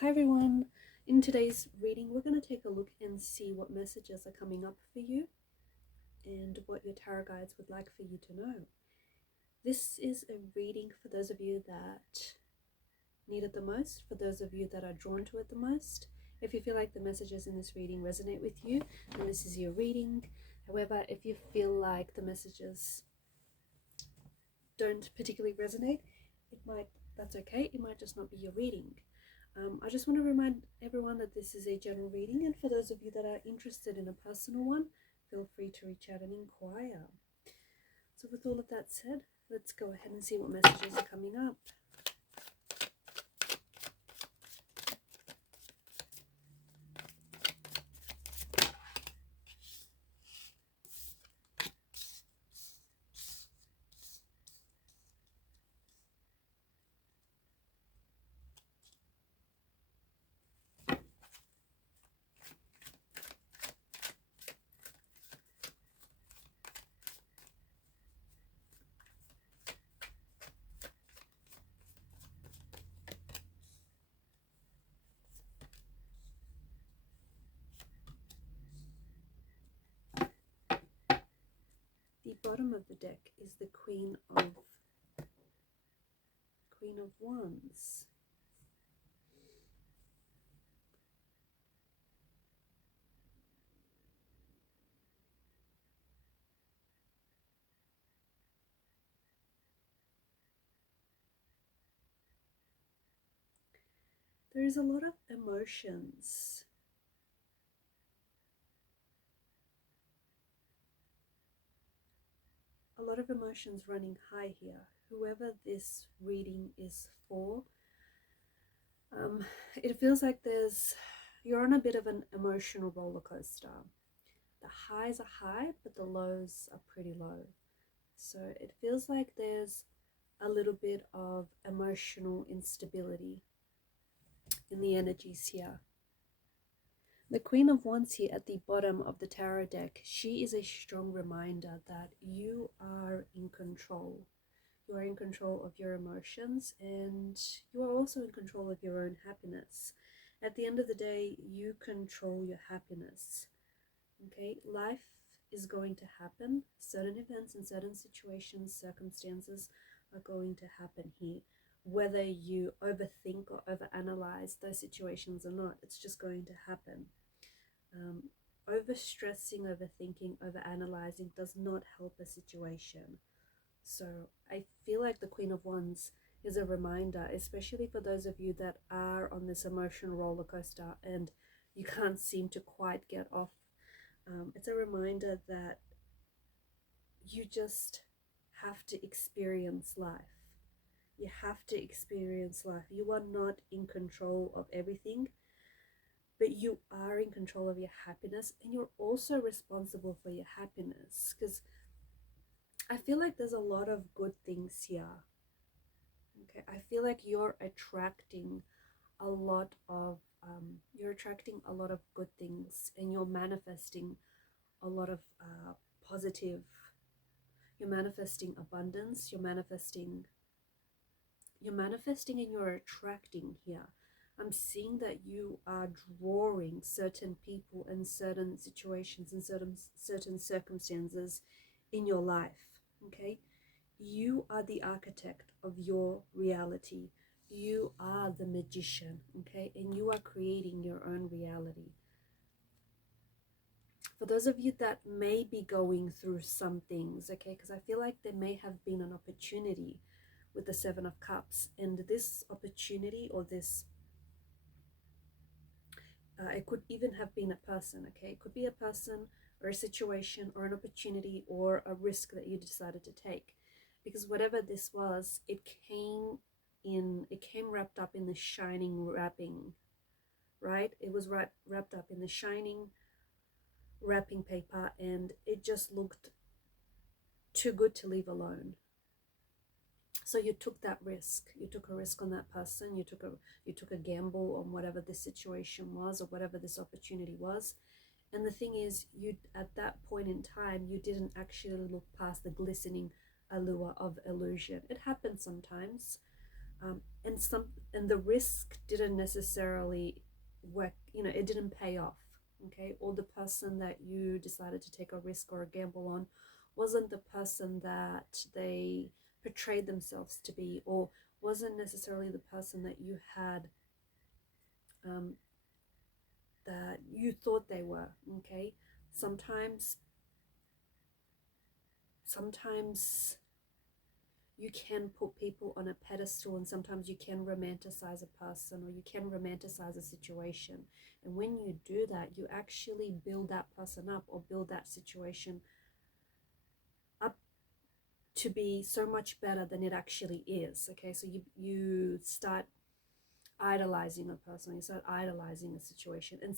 Hi everyone, in today's reading we're going to take a look and see what messages are coming up for you and what your tarot guides would like for you to know. This is a reading for those of you that need it the most, for those of you that are drawn to it the most. If you feel like the messages in this reading resonate with you, then this is your reading. However, if you feel like the messages don't particularly resonate, that's okay, it might just not be your reading. I just want to remind everyone that this is a general reading, and for those of you that are interested in a personal one, feel free to reach out and inquire. So with all of that said, let's go ahead and see what messages are coming up. The bottom of the deck is the Queen of Wands. There is a lot of emotions. A lot of emotions running high here. Whoever this reading is for, it feels like you're on a bit of an emotional roller coaster. The highs are high, but the lows are pretty low. So it feels like there's a little bit of emotional instability in the energies here. The Queen of Wands here at the bottom of the tarot deck, she is a strong reminder that you are in control. You are in control of your emotions, and you are also in control of your own happiness. At the end of the day, you control your happiness. Okay, life is going to happen. Certain events and certain situations, circumstances are going to happen here. Whether you overthink or overanalyze those situations or not, it's just going to happen. Overstressing, overthinking, overanalyzing does not help a situation. So I feel like the Queen of Wands is a reminder, especially for those of you that are on this emotional roller coaster and you can't seem to quite get off. It's a reminder that you just have to experience life. You have to experience life. You are not in control of everything, but you are in control of your happiness, and you're also responsible for your happiness, because I feel like there's a lot of good things here. Okay, I feel like you're attracting a lot of good things, and you're manifesting a lot of positive. You're manifesting abundance. You're manifesting and you're attracting here. I'm seeing that you are drawing certain people and certain situations and certain circumstances in your life. Okay, you are the architect of your reality. You are the magician. Okay, and you are creating your own reality. For those of you that may be going through some things, okay, because I feel like there may have been an opportunity with the Seven of Cups, and this opportunity or this it could even have been a person. Okay, it could be a person or a situation or an opportunity or a risk that you decided to take, because whatever this was, it came wrapped up in the shining wrapping, right? It was wrapped up in the shining wrapping paper, and it just looked too good to leave alone. So you took that risk. You took a risk on that person. You took a gamble on whatever this situation was or whatever this opportunity was. And the thing is, you at that point in time, you didn't actually look past the glistening allure of illusion. It happens sometimes. And the risk didn't necessarily work, you know, it didn't pay off. Okay, or the person that you decided to take a risk or a gamble on wasn't the person that they portrayed themselves to be, or wasn't necessarily the person that you had that you thought they were. Okay, sometimes you can put people on a pedestal, and sometimes you can romanticize a person, or you can romanticize a situation. And when you do that, you actually build that person up, or build that situation up to be so much better than it actually is. Okay, so you start idolizing a person, you start idolizing a situation, and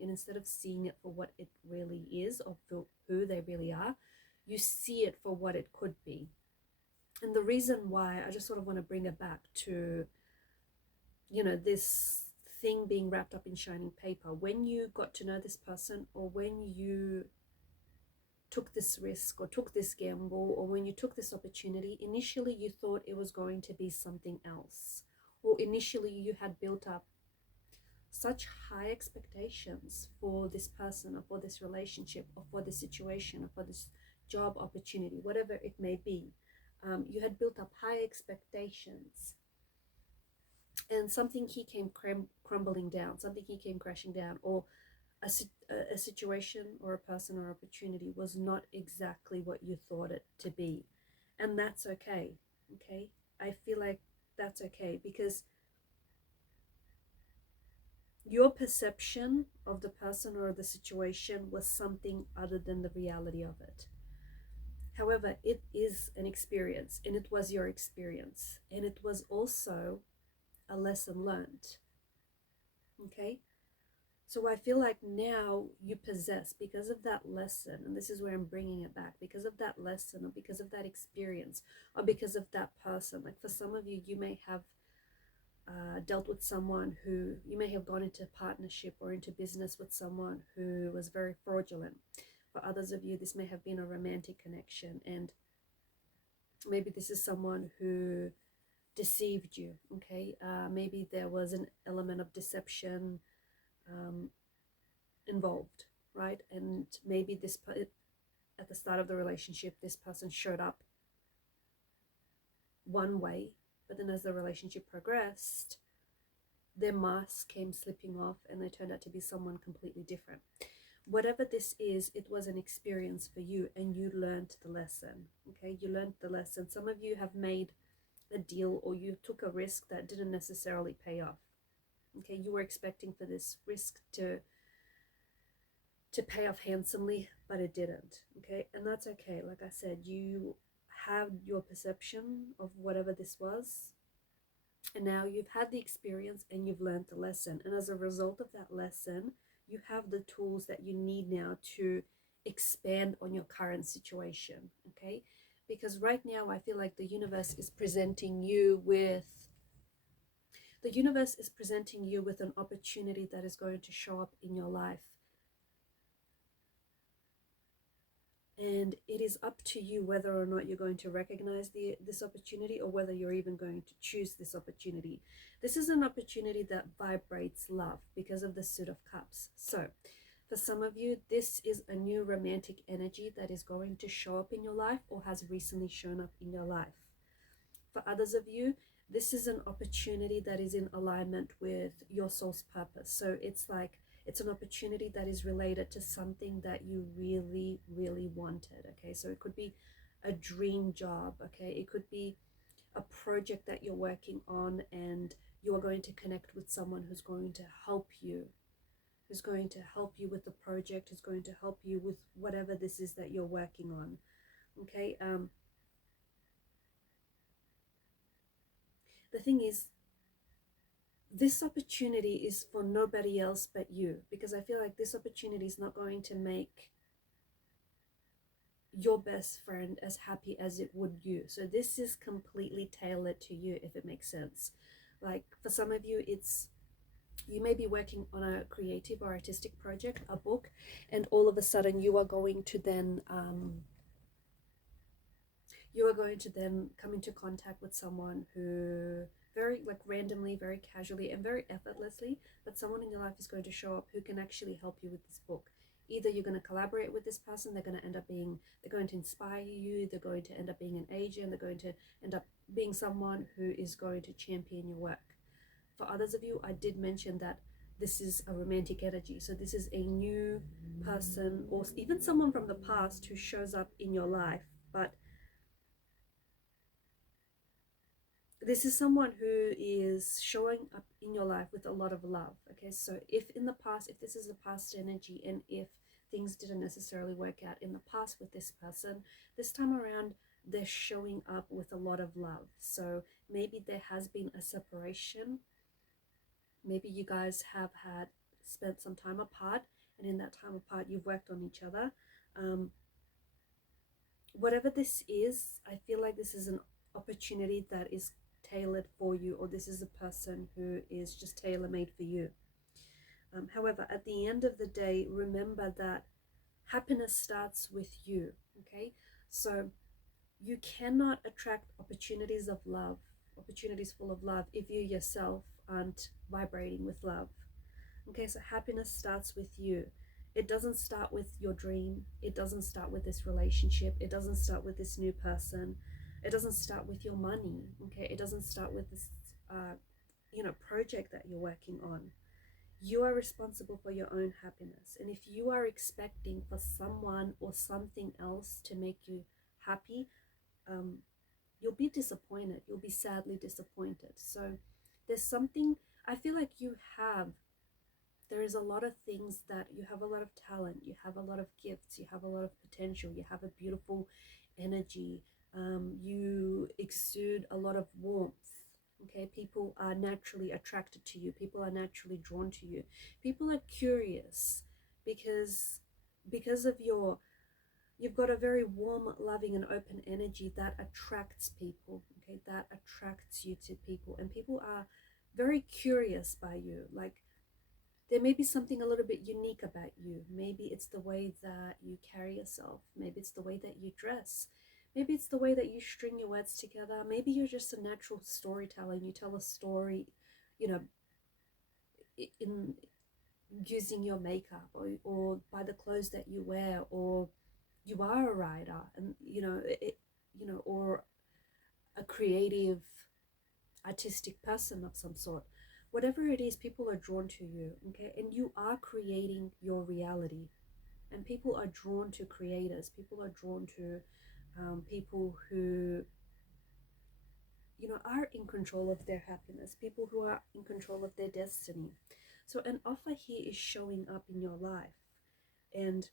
instead of seeing it for what it really is, or for who they really are, you see it for what it could be. And the reason why I just sort of want to bring it back to, you know, this thing being wrapped up in shining paper, when you got to know this person, or when you took this risk or took this gamble, or when you took this opportunity, initially you thought it was going to be something else, or initially you had built up such high expectations for this person, or for this relationship, or for this situation, or for this job opportunity, whatever it may be. You had built up high expectations, and something he came crumbling down, something he came crashing down, or a situation or a person or opportunity was not exactly what you thought it to be. And that's okay. Okay, I feel like that's okay, because your perception of the person or the situation was something other than the reality of it. However, it is an experience, and it was your experience, and it was also a lesson learned. Okay, so I feel like now you possess, because of that lesson, and this is where I'm bringing it back, because of that lesson, or because of that experience, or because of that person. Like for some of you, you may have dealt with someone who, you may have gone into partnership or into business with someone who was very fraudulent. For others of you, this may have been a romantic connection, and maybe this is someone who deceived you. Okay, maybe there was an element of deception involved, right? And maybe at the start of the relationship, this person showed up one way, but then as the relationship progressed, their mask came slipping off, and they turned out to be someone completely different. Whatever this is, it was an experience for you, and you learned the lesson. Okay, you learned the lesson. Some of you have made a deal, or you took a risk that didn't necessarily pay off. Okay, you were expecting for this risk to pay off handsomely, but it didn't. Okay, and that's okay. Like I said, you have your perception of whatever this was, and now you've had the experience and you've learned the lesson. And as a result of that lesson, you have the tools that you need now to expand on your current situation. Okay, because right now I feel like the universe is presenting you with an opportunity that is going to show up in your life. And it is up to you whether or not you're going to recognize this opportunity, or whether you're even going to choose this opportunity. This is an opportunity that vibrates love because of the Suit of Cups. So for some of you, this is a new romantic energy that is going to show up in your life, or has recently shown up in your life. For others of you, this is an opportunity that is in alignment with your soul's purpose. So it's like, it's an opportunity that is related to something that you really, really wanted. Okay, so it could be a dream job. Okay, it could be a project that you're working on, and you are going to connect with someone who's going to help you, with the project, who's going to help you with whatever this is that you're working on. Okay, the thing is, this opportunity is for nobody else but you, because I feel like this opportunity is not going to make your best friend as happy as it would you. So this is completely tailored to you, if it makes sense. Like for some of you, you may be working on a creative or artistic project, a book, and all of a sudden you are going to then come into contact with someone who very like randomly, very casually, and very effortlessly, that someone in your life is going to show up who can actually help you with this book. Either you're going to collaborate with this person, they're going to end up being, they're going to inspire you, they're going to end up being an agent, they're going to end up being someone who is going to champion your work. For others of you, I did mention that this is a romantic energy. So this is a new person, or even someone from the past who shows up in your life. But this is someone who is showing up in your life with a lot of love. Okay, so if in the past, if this is a past energy, and if things didn't necessarily work out in the past with this person, this time around they're showing up with a lot of love. So maybe there has been a separation. Maybe you guys have had spent some time apart, and in that time apart you've worked on each other. Whatever this is, I feel like this is an opportunity that is tailored for you, or this is a person who is just tailor-made for you. However, at the end of the day, remember that happiness starts with you. Okay, so you cannot attract opportunities of love, opportunities full of love, if you yourself aren't vibrating with love. Okay, so happiness starts with you. It doesn't start with your dream. It doesn't start with this relationship. It doesn't start with this new person. It doesn't start with your money. Okay, it doesn't start with this project that you're working on. You are responsible for your own happiness. And if you are expecting for someone or something else to make you happy, you'll be disappointed. You'll be sadly disappointed. So there's something, I feel like there is a lot of things that you have, a lot of talent, you have a lot of gifts, you have a lot of potential, you have a beautiful energy, you exude a lot of warmth. Okay, people are naturally attracted to you, people are naturally drawn to you, people are curious because of you've got a very warm, loving, and open energy that attracts people. Okay, that attracts you to people, and people are very curious by you. Like, there may be something a little bit unique about you. Maybe it's the way that you carry yourself. Maybe it's the way that you dress. Maybe it's the way that you string your words together. Maybe you're just a natural storyteller and you tell a story, in using your makeup, or by the clothes that you wear, or you are a writer, and or a creative, artistic person of some sort. Whatever it is, people are drawn to you. Okay, and you are creating your reality, and people are drawn to creators. People are drawn to people who are in control of their happiness, people who are in control of their destiny. So an offer here is showing up in your life, and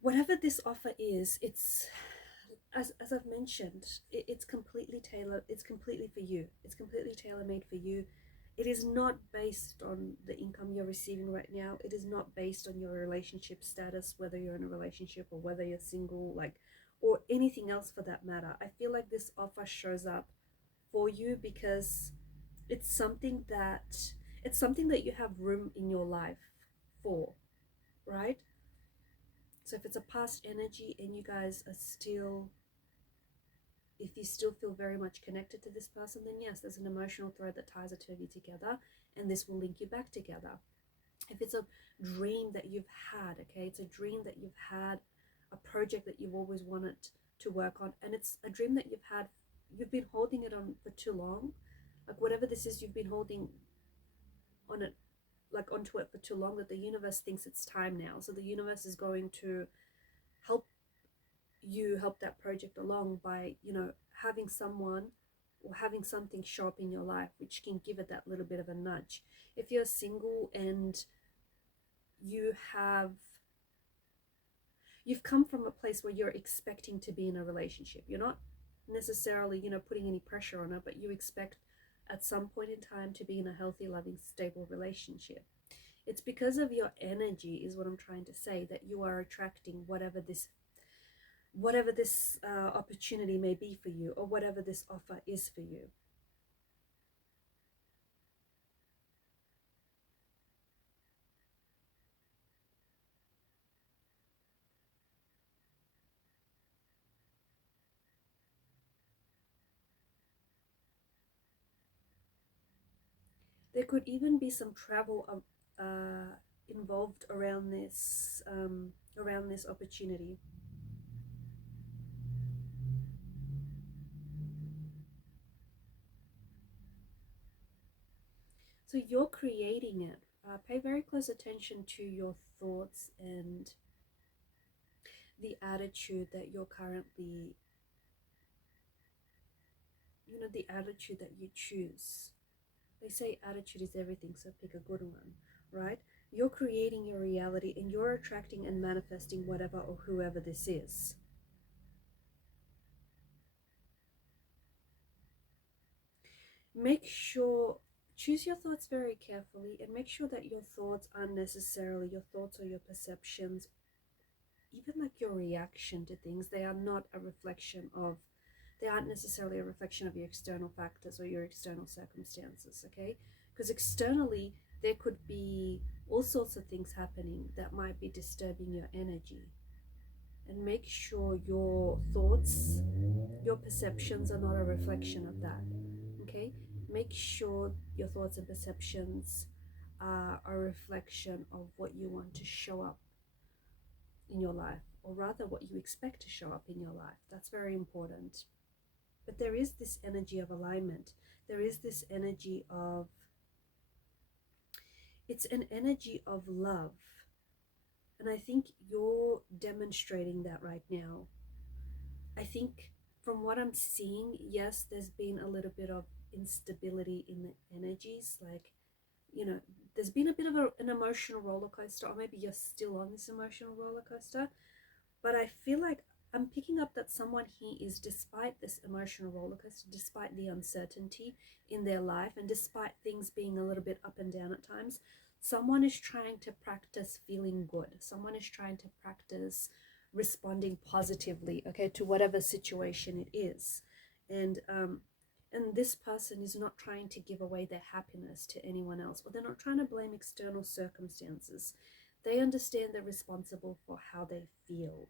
whatever this offer is, it's, as I've mentioned, it's completely tailored. It's completely for you. It's completely tailor-made for you. It is not based on the income you're receiving right now. It is not based on your relationship status, whether you're in a relationship or whether you're single, or anything else for that matter. I feel like this offer shows up for you because it's something that you have room in your life for, right? So if it's a past energy and you guys are still, if you still feel very much connected to this person, then yes, there's an emotional thread that ties the two of you together, and this will link you back together. If it's a dream that you've had, okay, it's a dream that you've had, a project that you've always wanted to work on, and it's a dream that you've been holding it on for too long, like whatever this is, you've been holding on it, like onto it for too long, that the universe thinks it's time now. So the universe is going to help that project along by having someone or having something show up in your life which can give it that little bit of a nudge. If you're single and you've come from a place where you're expecting to be in a relationship, you're not necessarily putting any pressure on it, but you expect at some point in time to be in a healthy, loving, stable relationship. It's because of your energy, is what I'm trying to say, that you are attracting whatever this opportunity may be for you, or whatever this offer is for you. There could even be some travel involved around this opportunity. So you're creating it. Pay very close attention to your thoughts and the attitude that you're currently, the attitude that you choose. They say attitude is everything, so pick a good one, right? You're creating your reality and you're attracting and manifesting whatever or whoever this is. Make sure, choose your thoughts very carefully and make sure that your thoughts aren't necessarily your thoughts or your perceptions, even like your reaction to things. They are not a reflection of, they aren't necessarily a reflection of your external factors or your external circumstances, okay? Because externally, there could be all sorts of things happening that might be disturbing your energy. And make sure your thoughts, your perceptions are not a reflection of that, okay? Make sure your thoughts and perceptions are a reflection of what you want to show up in your life, or rather what you expect to show up in your life. That's very important. But there is this energy of alignment. There is this energy of, it's an energy of love. And I think you're demonstrating that right now. I think from what I'm seeing, yes, there's been a little bit of instability in the energies. Like, there's been a bit of an emotional roller coaster, or maybe you're still on this emotional roller coaster. But I feel like I'm picking up that someone here is, despite this emotional roller coaster, despite the uncertainty in their life, and despite things being a little bit up and down at times, someone is trying to practice feeling good. Someone is trying to practice responding positively, okay, to whatever situation it is. And this person is not trying to give away their happiness to anyone else, or they're not trying to blame external circumstances. They understand they're responsible for how they feel.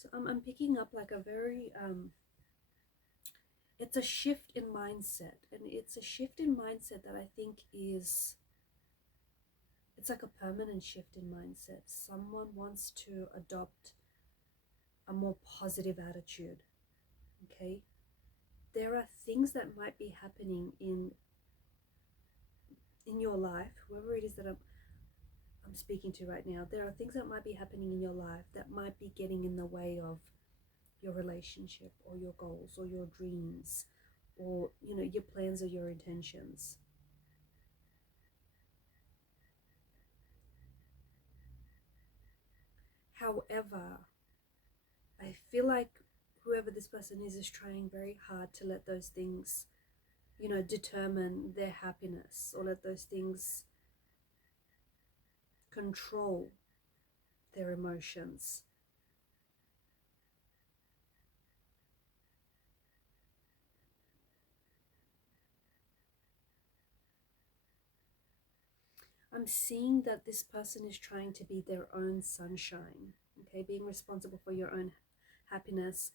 So I'm picking up like a very, it's a shift in mindset. And it's a shift in mindset that I think is, it's like a permanent shift in mindset. Someone wants to adopt a more positive attitude, okay? There are things that might be happening in your life, whoever it is that I'm speaking to right now. There are things that might be happening in your life that might be getting in the way of your relationship or your goals or your dreams, or your plans or your intentions. However, I feel like whoever this person is trying very hard to let those things, determine their happiness, or let those things control their emotions. I'm seeing that this person is trying to be their own sunshine, okay, being responsible for your own happiness.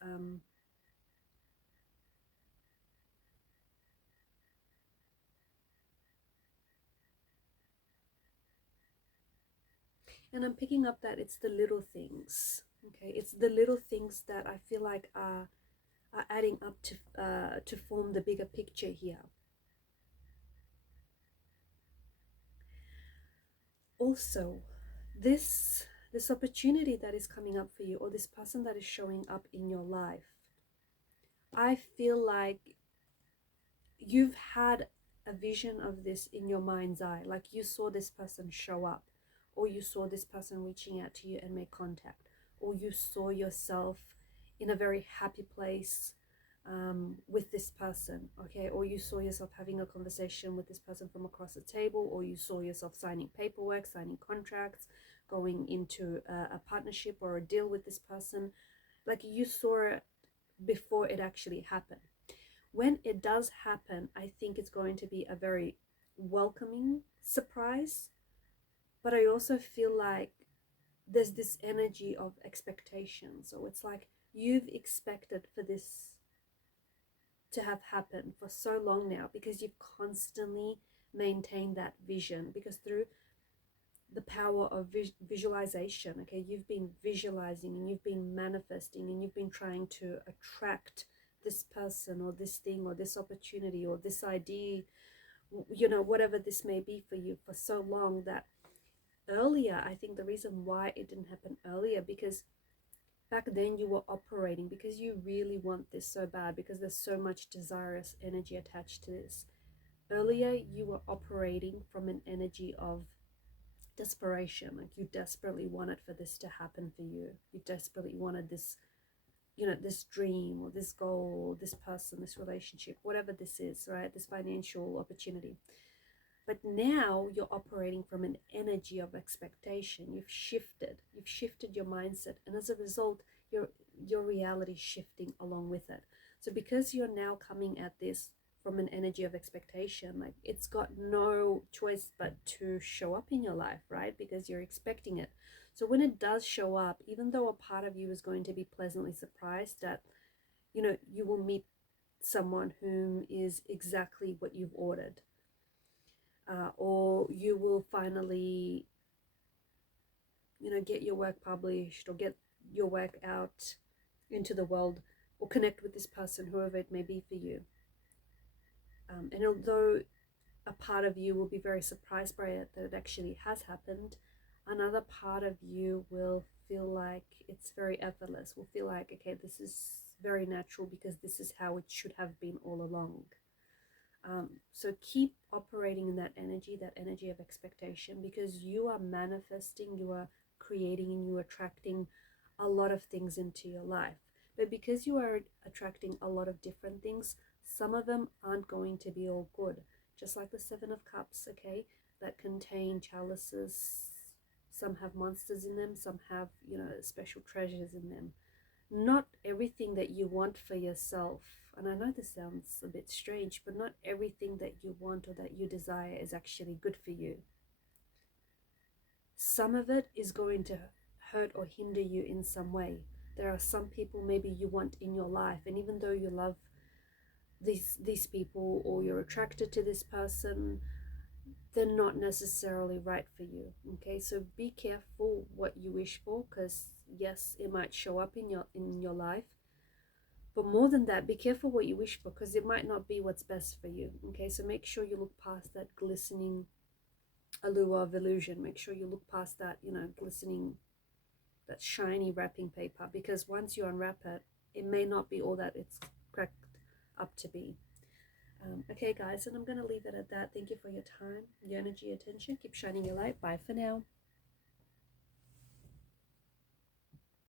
And I'm picking up that it's the little things, okay, it's the little things that I feel like are adding up to form the bigger picture here. Also, this opportunity that is coming up for you, or this person that is showing up in your life, I feel like you've had a vision of this in your mind's eye. Like you saw this person show up, or you saw this person reaching out to you and make contact, or you saw yourself in a very happy place, with this person, okay? Or you saw yourself having a conversation with this person from across the table, or you saw yourself signing paperwork, signing contracts, going into a partnership or a deal with this person. Like you saw it before it actually happened. When it does happen, I think it's going to be a very welcoming surprise, but I also feel like there's this energy of expectation. So it's like you've expected for this to have happened for so long now, because you've constantly maintained that vision, because through the power of visualization, okay, you've been visualizing and you've been manifesting and you've been trying to attract this person or this thing or this opportunity or this idea, you know, whatever this may be for you, for so long, that earlier, I think the reason why it didn't happen earlier, because back then you were operating, because you really want this so bad, because there's so much desirous energy attached to this. Earlier you were operating from an energy of desperation, like you desperately wanted for this to happen for you. You desperately wanted this, you know, this dream or this goal or this person, this relationship, whatever this is, right? This financial opportunity. But now you're operating from an energy of expectation. You've shifted your mindset, and as a result, your reality is shifting along with it. So because you're now coming at this from an energy of expectation, like it's got no choice but to show up in your life, right? Because you're expecting it. So when it does show up, even though a part of you is going to be pleasantly surprised that, you know, you will meet someone whom is exactly what you've ordered, or you will finally, you know, get your work published or get your work out into the world, or connect with this person, whoever it may be for you. And although a part of you will be very surprised by it, that it actually has happened, another part of you will feel like it's very effortless, will feel like, okay, this is very natural because this is how it should have been all along. So keep operating in that energy of expectation, because you are manifesting, you are creating, and you are attracting a lot of things into your life. But because you are attracting a lot of different things, some of them aren't going to be all good. Just like the Seven of Cups, okay, that contain chalices. Some have monsters in them, some have, you know, special treasures in them. Not everything that you want for yourself, and I know this sounds a bit strange, but not everything that you want or that you desire is actually good for you. Some of it is going to hurt or hinder you in some way. There are some people maybe you want in your life, and even though you love these people, or you're attracted to this person, they're not necessarily right for you. Okay, so be careful what you wish for, because yes, it might show up in your life, but more than that, be careful what you wish for, because it might not be what's best for you. Okay, so make sure you look past that glistening allure of illusion. Make sure you look past that, you know, glistening, that shiny wrapping paper, because once you unwrap it, it may not be all that it's cracked up to be. Okay guys, and I'm going to leave it at that. Thank you for your time, your energy, attention. Keep shining your light. Bye for now.